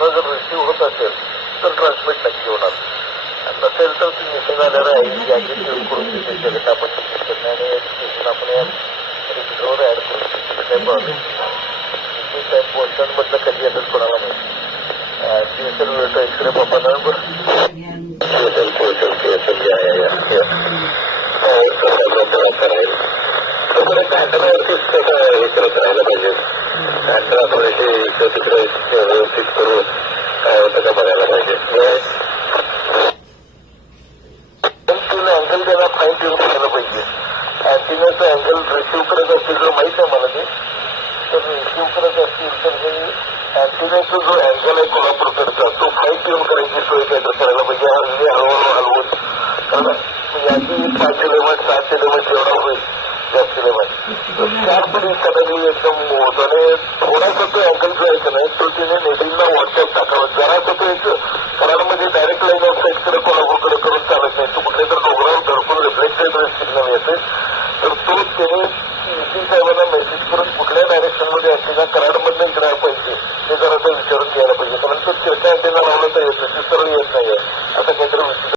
त्यांना जर रिसिव्ह होत असेल तर ट्रान्समिट नक्की होणार. नसेल तर ती मिसिंग आलेलं आहे याची ट्यून करून तिथे जगत आपण आणि स्टेशन आपण या रिपीटरवर ऍड करू शकतो. काही प्रॉब्लेम नाही. साहेब पोस्टांमधलं कधी येतात कोणाला नाही. सीएसएल मिळतो एक्सरे पप्पा नंबर सीएसएल पोस्टल सीएसएल करायला अँटनावरतीच त्याचा हे करत राहायला पाहिजे. अँटना थोडेसे इकडे तिकडे व्यवस्थित करून काय होतं का बघायला पाहिजे. अँगल त्याला फाईन ट्यून करायला पाहिजे. अँटिनाचं अँगल रिसिव्ह करत असतील जर माहीत आहे मला ते तर रिसिव्ह करत असतील तर हे अँटिनाचा जो अँगल आहे कोल्हापूरकडचा तो फाईन ट्यून करायची सोय काहीतरी करायला पाहिजे. हळूहळू हलवून कारण याची 5 किलोमीटर 7 किलोमीटर एवढा होईल जास्त किलोमीटर शार्पली सडनली एकदम होत आणि थोडासा तो अँगल जो आहे का नाही तो तिने नेटिंगला व्हॉट्सअप टाकावा. जरासा तो एक कराडमध्ये डायरेक्ट लाईन ऑफ साईडकडे कोल्हापूरकडे करून चालत नाही. तो कुठल्या तर डोंगरावर धडकून रिफ्लेक्टेड सिग्नल येते तर तो त्याने नितीन साहेबांना मेसेज करून कुठल्या डायरेक्शनमध्ये अँटिना कराडमध्ये